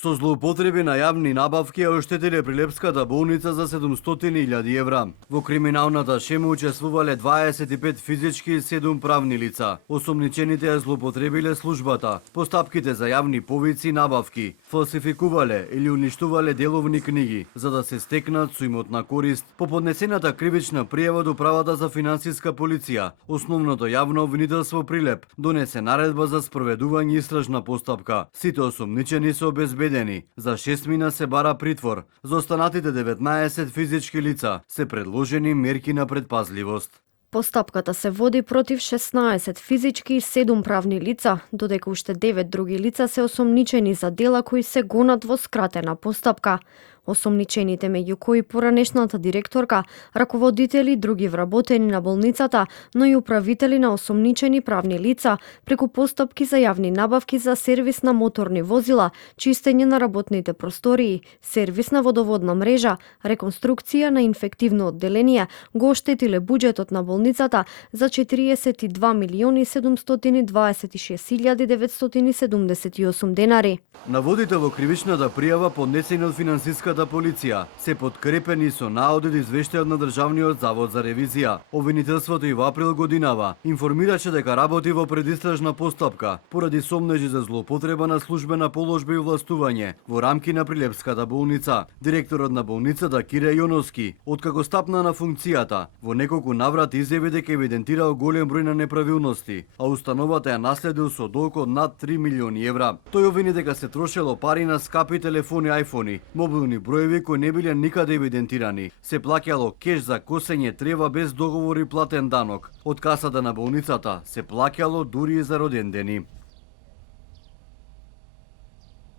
Со злоупотреби на јавни набавки ја оштетиле Прилепската болница за 700.000 евра. Во криминалната шема учествувале 25 физички и 7 правни лица. Осомничените ја злоупотребиле службата, постапките за јавни повици и набавки, фалсификувале или уништувале деловни книги за да се стекнат со имотна корист. По поднесената кривична пријава до Управата за финансиска полиција, основното јавно обвинителство Прилеп донесе наредба за спроведување истражна постапка. Сите осомничени се обезбедени. За 6 мина се бара притвор. За останатите 19 физички лица се предложени мерки на предпазливост. Постапката се води против 16 физички и 7 правни лица, додека уште 9 други лица се осомничени за дела кои се гонат во скратена постапка. Осомничените, меѓу кои поранешната директорка, раководители и други вработени на болницата, но и управители на осомничени правни лица, преку постапки за јавни набавки за сервис на моторни возила, чистење на работните простории, сервис на водоводна мрежа, реконструкција на инфективно одделение, го оштетиле буџетот на болницата за 42.726.978 денари. Наводите во кривичната пријава поднесени од финансиската полиција се подкрепени со наоди од извештајот на Државниот завод за ревизија. Обвинителството и во април годинава информираше дека работи во предистражна постапка поради сомнежи за злоупотреба на службена положба и властување во рамки на Прилепската болница. Директорот на болницата Кире Јоновски, откако стапна на функцијата, во неколку наврати изјави дека евидентирал голем број на неправилности, а установата ја наследил со долг од над 3 милиони евра. Тој обвини дека се трошело пари на скапи телефони iPhone-и, мобилни броеви кои не биле никаде евидентирани. Се плаќало кеш за косење трева без договор и платен данок. Од касата на болницата се плаќало дури и за родендени.